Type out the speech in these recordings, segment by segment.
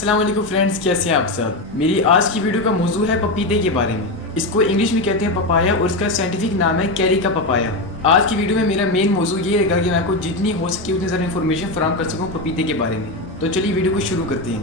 अस्सलाम वालेकुम फ्रेंड्स, कैसे हैं आप सब। मेरी आज की वीडियो का मौजू है पपीते के बारे में। इसको इंग्लिश में कहते हैं पपाया और इसका साइंटिफिक नाम है कैरी का पपाया। आज की वीडियो में मेरा मेन मौजू ये रहेगा कि मैं आपको जितनी हो सके उतनी ज़्यादा इन्फॉर्मेशन फराहम कर सकूँ पपीते के बारे में। तो चलिए वीडियो को शुरू करते हैं।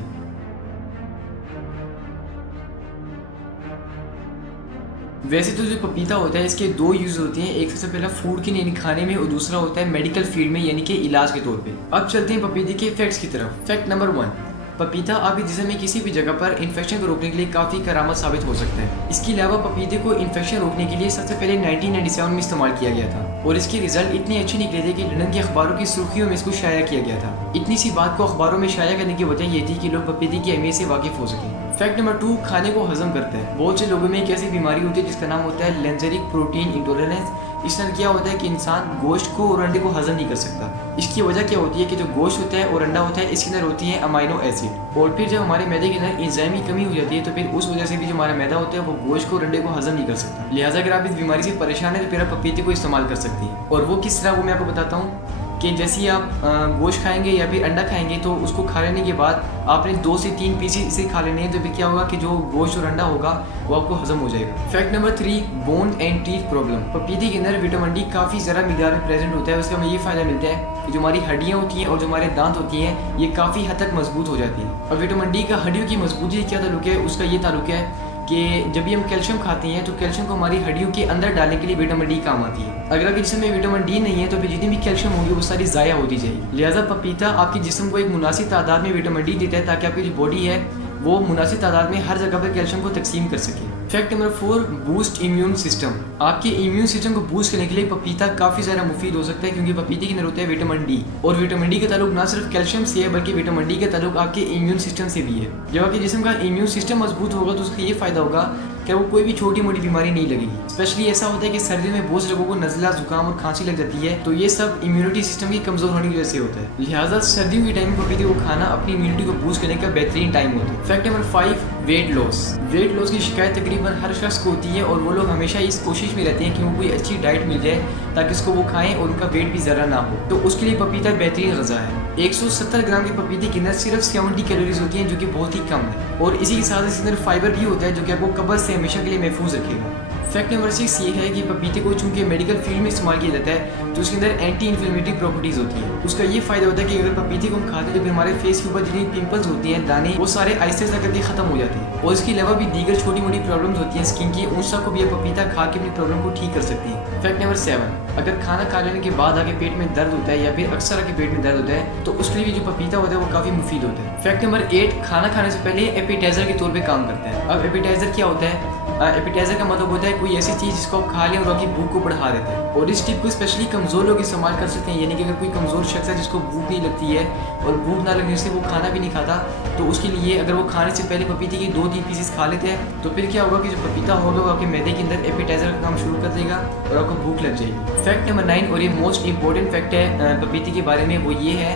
वैसे तो जो पपीता होता है इसके दो यूज़ होते हैं, एक सबसे पहला फूड के यानी खाने में और दूसरा होता है मेडिकल फील्ड में यानी कि इलाज के तौर पे। अब चलते हैं पपीते के फैक्ट्स की तरफ। फैक्ट नंबर 1, पपीता आपके जिस्म में किसी भी जगह पर इन्फेक्शन को रोकने के लिए काफ़ी करामत साबित हो सकता है। इसके अलावा पपीते को इन्फेक्शन रोकने के लिए सबसे पहले 1997 में इस्तेमाल किया गया था और इसके रिजल्ट इतने अच्छे निकले थे कि लंदन के अखबारों की सुर्खियों में इसको शाया किया गया था। इतनी सी बात को अखबारों में शाया करने की वजह ये थी कि लोग पपीते की अहमियत से वाकिफ हो सके। फैक्ट नंबर 2, खाने को हजम करता है। बहुत से लोगों में एक ऐसी बीमारी होती है जिसका नाम होता है लेंजेरिक प्रोटीन इंटॉलरेंस। इसमें क्या होता है कि इंसान गोश्त को और अंडे को हजम नहीं कर सकता। इसकी वजह क्या होती है कि जो गोश्त होता है और अंडा होता है इसके अंदर होती है अमाइनो एसिड, और फिर जब हमारे मैदे के अंदर एंजाइम की कमी हो जाती है तो फिर उस वजह से भी जो हमारा मैदा होता है वो गोश्त को और अंडे को हजम नहीं कर सकता। लिहाजा अगर आप इस बीमारी से परेशान हैं तो फिर आप पपीते को इस्तेमाल कर सकते हैं। और वो किस तरह, वो मैं आपको बताता हूँ कि जैसे ही आप गोश्त खाएंगे या फिर अंडा खाएंगे तो उसको खा लेने के बाद आपने 2 से 3 पीस इसे खा लेने हैं, तो फिर क्या होगा कि जो गोश्त और अंडा होगा वो आपको हजम हो जाएगा। Fact number 3, bone and teeth problem. पपीते के अंदर विटामिन डी काफ़ी ज़्यादा मिकदार में प्रेजेंट होता है। उसका हमें ये फ़ायदा मिलता है कि जो हमारी हड्डियाँ होती हैं और जो हमारे दांत होती हैं ये काफ़ी हद तक मजबूत हो जाती हैं। और विटामिन डी का हड्डियों की मजबूती क्या ताल्लुक है, उसका ये ताल्लुक है कि जब भी हम कैल्शियम खाते हैं तो कैल्शियम को हमारी हड्डियों के अंदर डालने के लिए विटामिन डी काम आती है। अगर आपके जिस्म में विटामिन डी नहीं है तो फिर जितनी भी कैल्शियम होगी वो सारी ज़ाया होती जाएगी। लिहाजा पपीता आपके जिस्म को एक मुनासिब तादाद में विटामिन डी देता है ताकि आपकी जो बॉडी है वो मुनासिब तादाद में हर जगह पर कैल्शियम को तकसीम कर सके। Fact number 4, boost immune system. आपके इम्यून सिस्टम को बूस्ट करने के लिए पपीता काफ़ी ज़्यादा मुफीद हो सकता है क्योंकि पपीते के अंदर होता है विटामिन डी, और विटामिन डी का ताल्लुक ना सिर्फ कैल्शियम से है बल्कि विटामिन डी का ताल्लुक आपके इम्यून सिस्टम से भी है। जब आपके जिस्म का इम्यून सिस्टम मजबूत होगा तो उसका ये फ़ायदा होगा कि वो कोई भी छोटी मोटी बीमारी नहीं लगेगी। स्पेशली ऐसा होता है कि सर्दियों में बहुत से लोगों को नज़ला, जुकाम और खांसी लग जाती है, तो ये सब इम्यूनिटी सिस्टम की कमज़ोर होने की वजह से होता है। लिहाजा सर्दियों के टाइम में पपीते को खाना अपनी इम्यूनिटी को बूस्ट करने का बेहतरीन टाइम होता है। Fact number 5, weight loss. Weight loss की शिकायत तकरीबन हर शख्स को होती है और वो लोग हमेशा इस कोशिश में रहते हैं कि वो कोई अच्छी डाइट मिल जाए ताकि उसको वो खाएं और उनका वेट भी ज़्यादा ना हो। तो उसके लिए पपीता बेहतरीन गज़ा है। 170 ग्राम के पपीते के अंदर सिर्फ 70 कैलोरीज होती हैं जो कि बहुत ही कम है, और इसी के साथ इसके अंदर फाइबर भी होता है जो कि आपको कब्ज से हमेशा के लिए महफूज रखेगा। फैक्ट नंबर 6 ये है कि पपीते को चूंकि मेडिकल फील्ड में इस्तेमाल किया जाता है तो उसके अंदर एंटी इन्फ्लेमेटरी प्रॉपर्टीज़ होती है। उसका ये फ़ायदा होता है कि अगर पपीते को हम खाते हैं तो फिर हमारे फेस के ऊपर जितनी पिंपल्स होती हैं, दाने, वो सारे आहिस्ते आहिस्ते करके ख़त्म हो जाते हैं। और इसके अलावा भी दीगर छोटी मोटी प्रॉब्लम्स होती हैं स्किन की, उन सब को भी पपीता खा के अपनी प्रॉब्लम को ठीक कर सकती है। फैक्ट नंबर 7, अगर खाना खा लेने के बाद आगे पेट में दर्द होता है या फिर अक्सर आगे पेट में दर्द होता है तो उसके लिए भी जो पपीता होता है वो काफ़ी मुफीद होता है। फैक्ट नंबर 8, खाना खाने से पहले एपिटाइजर के तौर पर काम करता है। अब एपिटाइजर क्या होता है? एपिटाइजर का मतलब होता है कोई ऐसी चीज़ जिसको आप खा लें और आपकी भूख को बढ़ा देता है, और इस टिप को स्पेशली कमज़ोर लोग इस्तेमाल कर सकते हैं। यानी कि अगर कोई कमज़ोर शख्स है जिसको भूख नहीं लगती है और भूख ना लगने से वो खाना भी नहीं खाता, तो उसके लिए अगर वो खाने से पहले पपीते की 2-3 पीसेस खा लेते हैं तो फिर क्या होगा कि जो पपीता होगा वो आपके मैदे के अंदर एपिटाइजर का काम शुरू कर देगा और आपको भूख लग जाएगी। फैक्ट नंबर 9, और ये मोस्ट इंपॉर्टेंट फैक्ट है पपीते के बारे में, वो ये है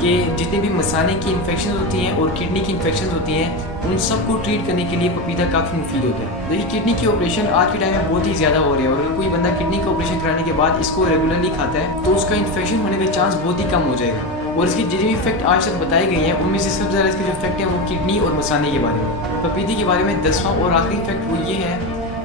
कि जितने भी मसाने की इन्फेक्शन होती हैं और किडनी की इन्फेक्शन होती हैं उन सब को ट्रीट करने के लिए पपीता काफ़ी मुफीद होता है। देखिए, किडनी के ऑपरेशन आज के टाइम में बहुत ही ज़्यादा हो रहे हैं, और अगर कोई बंदा किडनी का ऑपरेशन कराने के बाद इसको रेगुलरली खाता है तो उसका इन्फेक्शन होने का चांस बहुत ही कम हो जाएगा। और इसकी जितनी भी फैक्ट आज तक बताई गई हैं उनमें से सबसे ज़्यादा इसके जो फैक्ट हैं वो किडनी और मसाने के बारे में। पपीते के बारे में 10वां और आखिरी फैक्ट वो ये है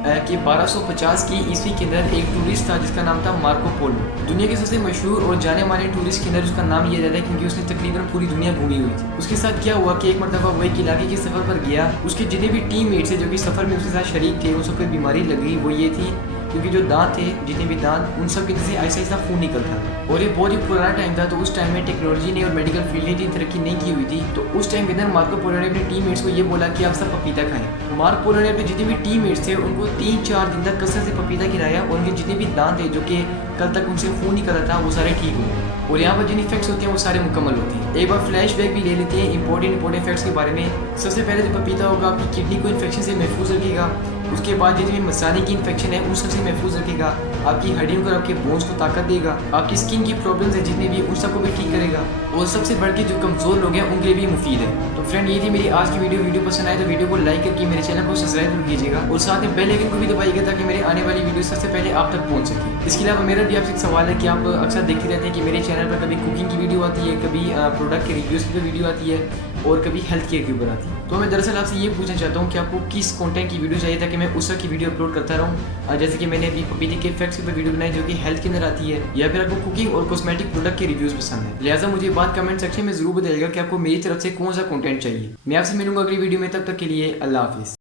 कि 1250 की ईस्वी के अंदर एक टूरिस्ट था जिसका नाम था मार्को पोलो। दुनिया के सबसे मशहूर और जाने माने टूरिस्ट के अंदर उसका नाम लिया जाता है क्योंकि उसने तकरीबन पूरी दुनिया घूमी हुई थी। उसके साथ क्या हुआ कि एक मरतबा वो एक इलाके के सफ़र पर गया, उसके जितने भी टीम मेट्स थे जो कि सफ़र में उसके साथ शरीक थे उन सबको बीमारी लग गई। वो ये थी क्योंकि जो दांत थे, जितने भी दांत, उन सब के जैसे ऐसा ऐसा खून निकलता था, और ये बहुत ही पुराना टाइम था। तो उस टाइम में टेक्नोलॉजी ने और मेडिकल फील्ड ने इतनी तरक्की नहीं की हुई थी। तो उस टाइम के अंदर मार्को पोलो ने अपने टीममेट्स को ये बोला कि आप सब पपीता खाएं। मार्को पोलो ने अपने जितने भी टीममेट्स थे उनको 3-4 दिन तक कसरत से पपीता खिलाया, और उनके जितने भी दांत थे जो कि कल तक उनसे खून निकलता था वो सारे ठीक हुए, और यहाँ पर जिन इफेक्ट्स होते हैं वो सारे मुकम्मल होती हैं। एक बार फ्लैशबैक भी ले लेते हैं इंपॉर्टेंट फैक्ट्स के बारे में। सबसे पहले जो पपीता होगा आपकी किडनी को इन्फेक्शन से महफूज रखेगा, उसके बाद जितनी मसाने की इन्फेक्शन है उन सबसे महफूज रखेगा, आपकी हड्डियों को, आपके बोन्स को ताकत देगा, आपकी स्किन की प्रॉब्लम्स है जितने भी उन सबको भी ठीक करेगा, और सबसे बढ़ के जो कमजोर लोग हैं उनके लिए भी मुफीद है। तो फ्रेंड ये थी मेरी आज की वीडियो पसंद आए तो वीडियो को लाइक करके मेरे चैनल को सब्सक्राइब कीजिएगा और साथ में बेल आइकन को भी दबाइएगा ताकि मेरे आने वाली वीडियो सबसे पहले आप तक पहुंच सके। इसके अलावा मेरा भी आपसे एक सवाल है कि आप अक्सर देखते रहते हैं कि मेरे चैनल पर कभी कुकिंग की वीडियो आती है, कभी प्रोडक्ट के रिव्यूज़ की वीडियो आती है और कभी हेल्थ केयर के ऊपर आती है। तो मैं दरअसल आपसे ये पूछना चाहता हूँ कि आपको किस कंटेंट की वीडियो चाहिए ताकि मैं उस की वीडियो अपलोड करता रहूँ। जैसे कि मैंने अभी पपीते के इफेक्ट्स के ऊपर वीडियो बनाई जो कि हेल्थ के अंदर आती है, या फिर आपको कुकिंग और कॉस्मेटिक प्रोडक्ट के रिव्यूज़ पसंद है। लिहाजा मुझे बात कमेंट सेक्शन में जरूर बताइएगा कि आपको मेरी तरफ से कौन सा कंटेंट चाहिए। मैं आपसे मिलूंगा अगली वीडियो में, तब तक के लिए अल्लाह हाफिज़।